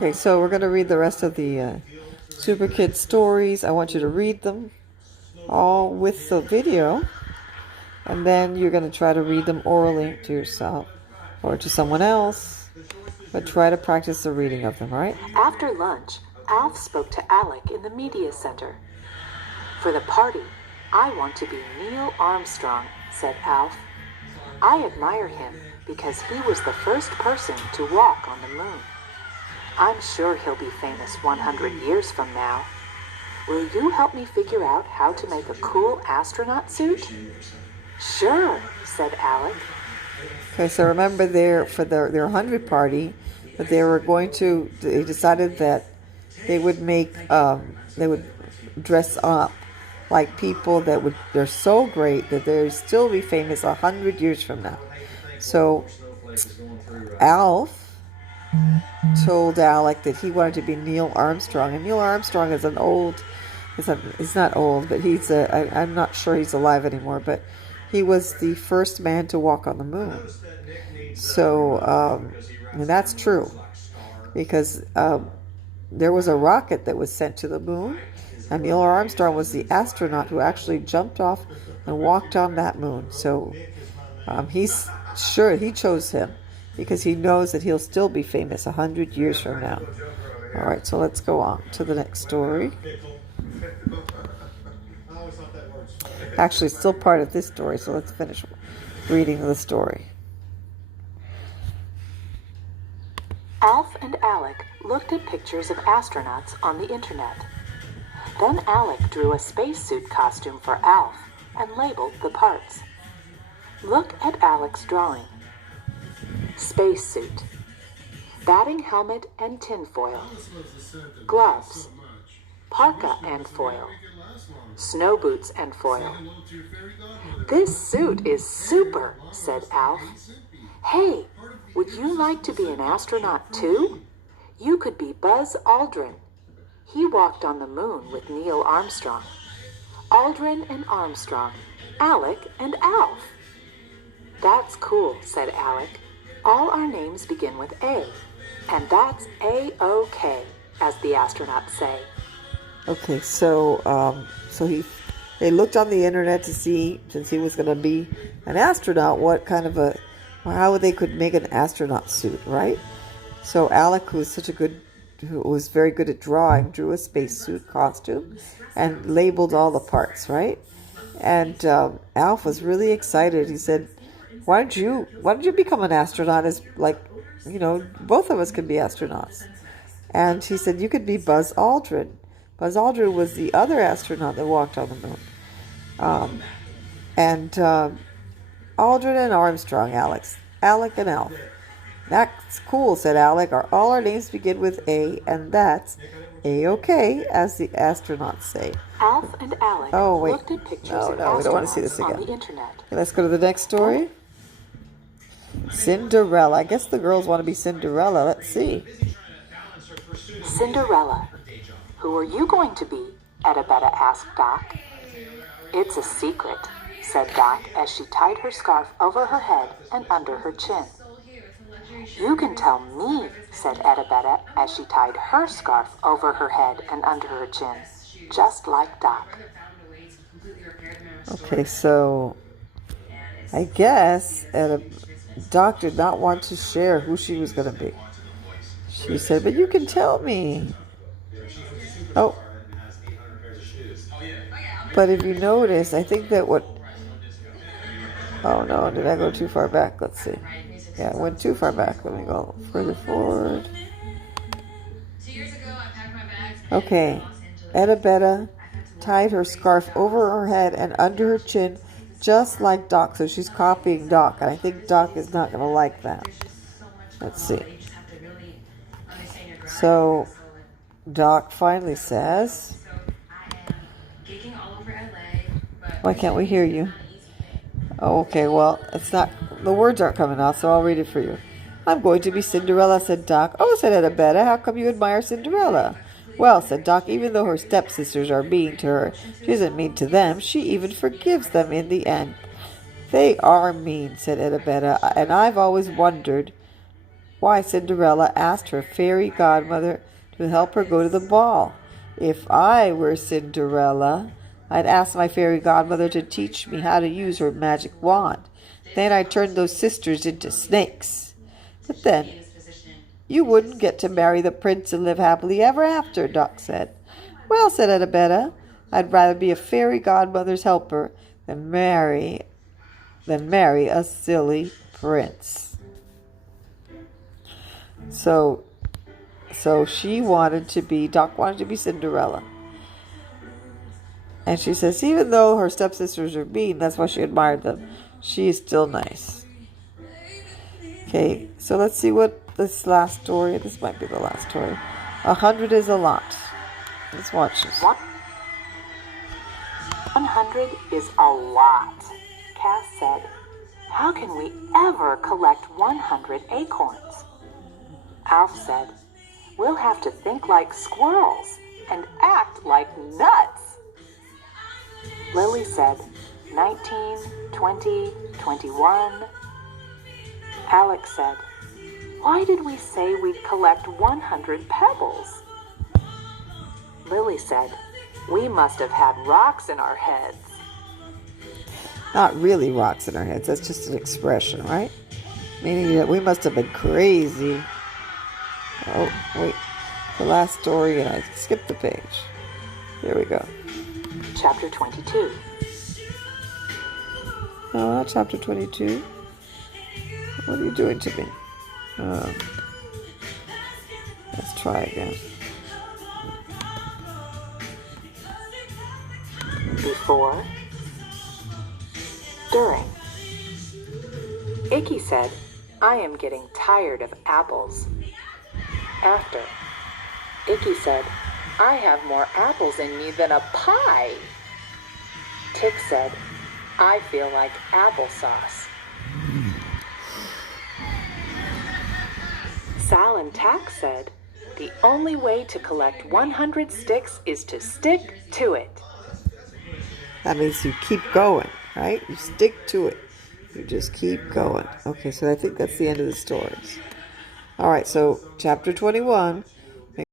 Okay, so we're going to read the rest of the Super Kids stories. I want you to read them all with the video, and then you're going to try to read them orally to yourself or to someone else, but try to practice the reading of them, all right? After lunch, Alf spoke to Alec in the media center. For the party, I want to be Neil Armstrong, said Alf. I admire him because he was the first person to walk on the moon. I'm sure he'll be famous 100 years from now. Will you help me figure out how to make a cool astronaut suit? Sure, said Alec. Okay, so remember for their 100 party, that they decided that they would they would dress up like people they're so great that they'll still be famous 100 years from now. So Alf told Alec that he wanted to be Neil Armstrong, and Neil Armstrong is he's not old, but I'm not sure he's alive anymore, but he was the first man to walk on the moon. So, and that's true, because there was a rocket that was sent to the moon, and Neil Armstrong was the astronaut who actually jumped off and walked on that moon. So he's sure he chose him because he knows that he'll still be famous 100 years from now. All right, so let's go on to the next story. Actually, it's still part of this story, so let's finish reading the story. Alf and Alec looked at pictures of astronauts on the internet. Then Alec drew a spacesuit costume for Alf and labeled the parts. Look at Alec's drawing. Spacesuit, batting helmet and tinfoil, gloves, parka and foil, snow boots and foil. This suit is super, said Alf. Hey, would you like to be an astronaut too? You could be Buzz Aldrin. He walked on the moon with Neil Armstrong. Aldrin and Armstrong, Alec and Alf. That's cool, said Alec. All our names begin with A, and that's A-OK, as the astronauts say. Okay, so they looked on the internet to see, since he was going to be an astronaut, how they could make an astronaut suit, right? So Alec, who was very good at drawing, drew a spacesuit costume and labeled all the parts, right? And Alf was really excited. He said, why don't you become an astronaut? Both of us could be astronauts. And he said, you could be Buzz Aldrin. Buzz Aldrin was the other astronaut that walked on the moon. Aldrin and Armstrong, Alec and Alf. That's cool, said Alec. All our names begin with A, and that's A-OK, as the astronauts say. Alf and Alec looked at pictures of astronauts we don't want to see this again. On the internet. Okay, let's go to the next story. Cinderella. I guess the girls want to be Cinderella. Let's see. Cinderella. Who are you going to be? Edabetta asked Doc. It's a secret, said Doc as she tied her scarf over her head and under her chin. You can tell me, said Edabetta as she tied her scarf over her head and under her chin, just like Doc. Okay, so I guess Doc did not want to share who she was going to be. She said, but you can tell me. Oh. But if you notice, I think that oh no, did I go too far back? Let's see. Yeah, I went too far back. Let me go further forward. Okay. Edabetta tied her scarf over her head and under her chin, just like Doc. So she's copying Doc, and I think Doc is not going to like that. Let's see. So Doc finally says, why can't we hear you? Oh, okay, well, the words aren't coming out, so I'll read it for you. I'm going to be Cinderella, said Doc. Oh, said Edabetta, how come you admire Cinderella? Well, said Doc, even though her stepsisters are mean to her, she isn't mean to them. She even forgives them in the end. They are mean, said Edabetta, and I've always wondered Why, Cinderella asked her fairy godmother to help her go to the ball. If I were Cinderella, I'd ask my fairy godmother to teach me how to use her magic wand. Then I'd turn those sisters into snakes. But then you wouldn't get to marry the prince and live happily ever after, Doc said. Well, said Annabetta, I'd rather be a fairy godmother's helper than marry a silly prince. So Doc wanted to be Cinderella. And she says, even though her stepsisters are mean, that's why she admired them, she is still nice. Okay, so let's see what this last story, this might be the last story. 100 is a lot. Let's watch this. 100 is a lot, Cass said. How can we ever collect 100 acorns? Alf said, we'll have to think like squirrels and act like nuts. Lily said, 19, 20, 21. Alex said, why did we say we'd collect 100 pebbles? Lily said, we must have had rocks in our heads. Not really rocks in our heads. That's just an expression, right? Meaning that we must have been crazy. Oh, wait. The last story, and I skipped the page. Here we go. Chapter 22. No, not chapter 22. What are you doing to me? Let's try again. Before. During. Icky said, I am getting tired of apples. After. Icky said, I have more apples in me than a pie. Tick said, I feel like applesauce. Sal and Tack said, the only way to collect 100 sticks is to stick to it. That means you keep going, right? You stick to it. You just keep going. Okay, so I think that's the end of the stories. All right, so chapter 21.